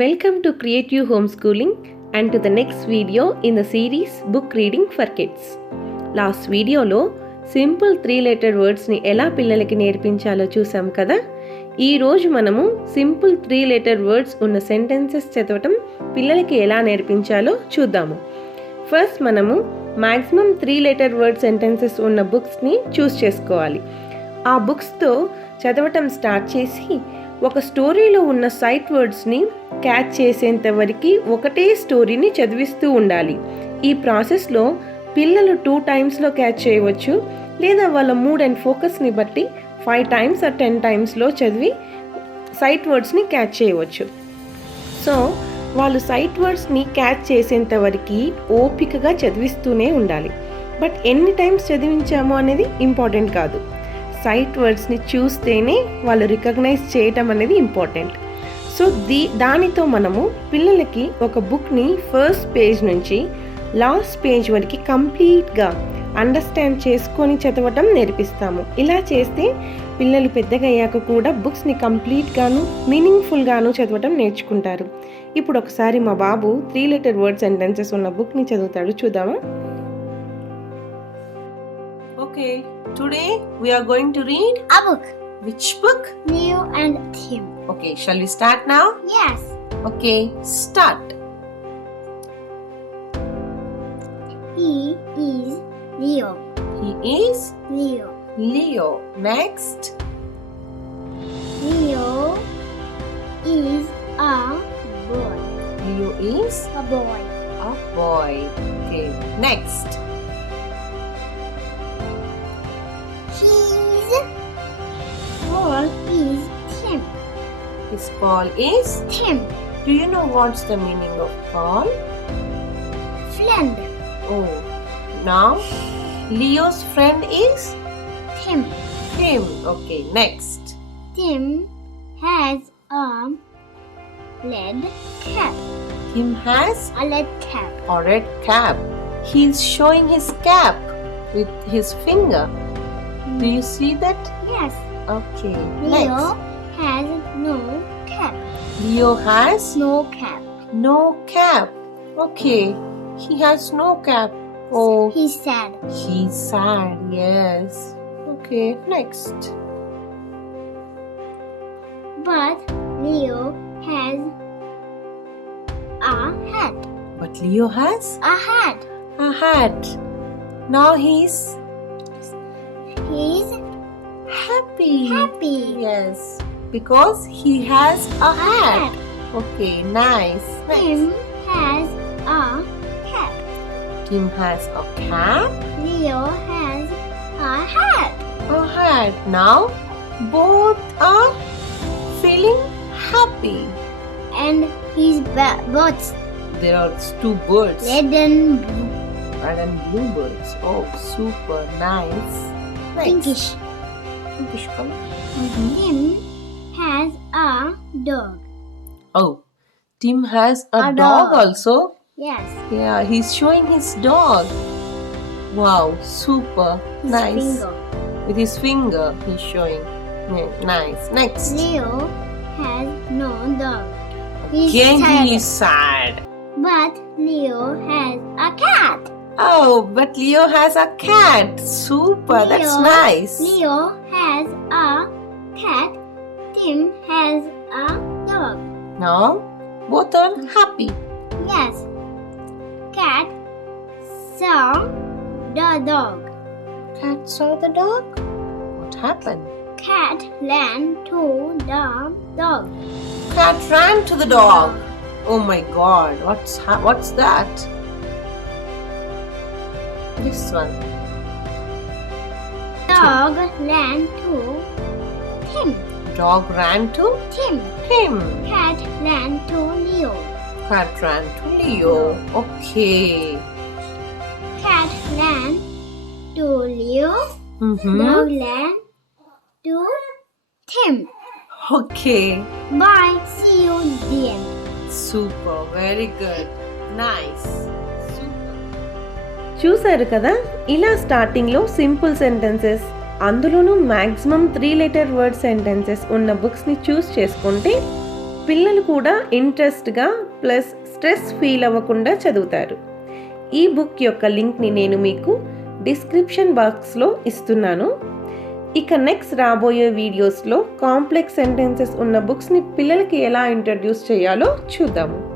Welcome to Creative Homeschooling and to the next video in the series Book Reading for Kids. Last videoలో simple 3-letter వర్డ్స్ని ఎలా పిల్లలకి నేర్పించాలో చూసాం కదా. ఈరోజు మనము సింపుల్ 3-letter వర్డ్స్ ఉన్న సెంటెన్సెస్ చదవటం పిల్లలకి ఎలా నేర్పించాలో చూద్దాము. ఫస్ట్ మనము మ్యాక్సిమం 3-letter వర్డ్ సెంటెన్సెస్ ఉన్న బుక్స్ని చూస్ చేసుకోవాలి. ఆ బుక్స్తో చదవటం స్టార్ట్ చేసి ఒక స్టోరీలో ఉన్న సైట్ వర్డ్స్ని క్యాచ్ చేసేంత వరకు ఒకటే స్టోరీని చదివిస్తూ ఉండాలి. ఈ ప్రాసెస్లో పిల్లలు 2 టైమ్స్లో క్యాచ్ చేయవచ్చు, లేదా వాళ్ళ మూడ్ అండ్ ఫోకస్ని బట్టి 5 టైమ్స్ ఆర్ 10 టైమ్స్లో చదివి సైట్ వర్డ్స్ని క్యాచ్ చేయవచ్చు. సో వాళ్ళు సైట్ వర్డ్స్ని క్యాచ్ చేసేంత వరకు ఓపికగా చదివిస్తూనే ఉండాలి. బట్ ఎన్ని టైమ్స్ చదివించాము అనేది ఇంపార్టెంట్ కాదు. సైట్ వర్డ్స్ని చూస్తేనే వాళ్ళు రికగ్నైజ్ చేయటం అనేది ఇంపార్టెంట్. సో దానితో మనము పిల్లలకి ఒక బుక్ని ఫస్ట్ పేజ్ నుంచి లాస్ట్ పేజ్ వరకు కంప్లీట్గా అండర్స్టాండ్ చేసుకొని చదవటం నేర్పిస్తాము. ఇలా చేస్తే పిల్లలు పెద్దగా అయ్యాక కూడా బుక్స్ని కంప్లీట్గాను మీనింగ్ఫుల్గాను చదవటం నేర్చుకుంటారు. ఇప్పుడు ఒకసారి మా బాబు 3-letter వర్డ్ సెంటెన్సెస్ ఉన్న బుక్ని చదువుతాడు, చూద్దామా? Okay, today we are going to read a book. Which book? Leo and Tim. Okay, shall we start now? Yes. Okay, start. He is Leo. He is Leo. Leo. Next. Leo is a boy. Leo is A boy. a boy. Okay, next. His ball is Tim. His ball is. Tim. Do you know what's the meaning of ball? Friend. Oh, now Leo's friend is Tim. Tim. Okay, next. Tim has a red cap. Tim has A red cap. a red cap. He's showing his cap with his finger. Do you see that? Yes. Okay, Leo next. has no cap. Leo has No cap. no cap. Okay, he has no cap. Oh, He's sad. he's sad. Yes. Okay, next. But Leo has a hat. But Leo has A hat. a hat. Now he's He's happy. happy. Yes, because he has a hat. Okay, nice. Tim Next. has a cap. Tim has a cap. Leo has a hat. A hat. Now both are feeling happy. And his birds, There are 2 birds. red and blue, Red and blue birds. Oh, super nice. Next. pinkish. Pinkish color. Tim has a dog. Oh, Tim has a A dog dog. also. Yes. Yeah, he's showing his dog. Wow, super His nice. finger. With his finger, he's showing. Yeah, nice. Next. Leo has no dog. He's Again, sad. he is sad. But Leo has a cat. Oh, but Leo has a cat. Super, that's nice. Leo has a cat. Tim has a dog. Now, both are happy. Yes. Cat saw the dog. Cat saw the dog. What happened? Cat ran to the dog. Cat ran to the dog. Oh my God! What's that? This one. Dog ran to Tim. Dog ran to Tim. him. Cat ran to Leo. Cat ran to Leo. Okay. Cat ran to Leo. Mm-hmm. Dog ran to Tim. Okay. Bye. See you the end. Super. Very good. Nice. చూసారు కదా, ఇలా స్టార్టింగ్లో simple sentences, అందులోనూ maximum 3-letter word sentences ఉన్న బుక్స్ని చూస్ చేసుకుంటే పిల్లలు కూడా ఇంట్రెస్ట్గా ప్లస్ స్ట్రెస్ ఫీల్ అవ్వకుండా చదువుతారు. ఈ బుక్ యొక్క లింక్ని నేను మీకు డిస్క్రిప్షన్ బాక్స్లో ఇస్తున్నాను. ఇక నెక్స్ట్ రాబోయే వీడియోస్లో కాంప్లెక్స్ సెంటెన్సెస్ ఉన్న బుక్స్ని పిల్లలకి ఎలా ఇంట్రడ్యూస్ చేయాలో చూద్దాము.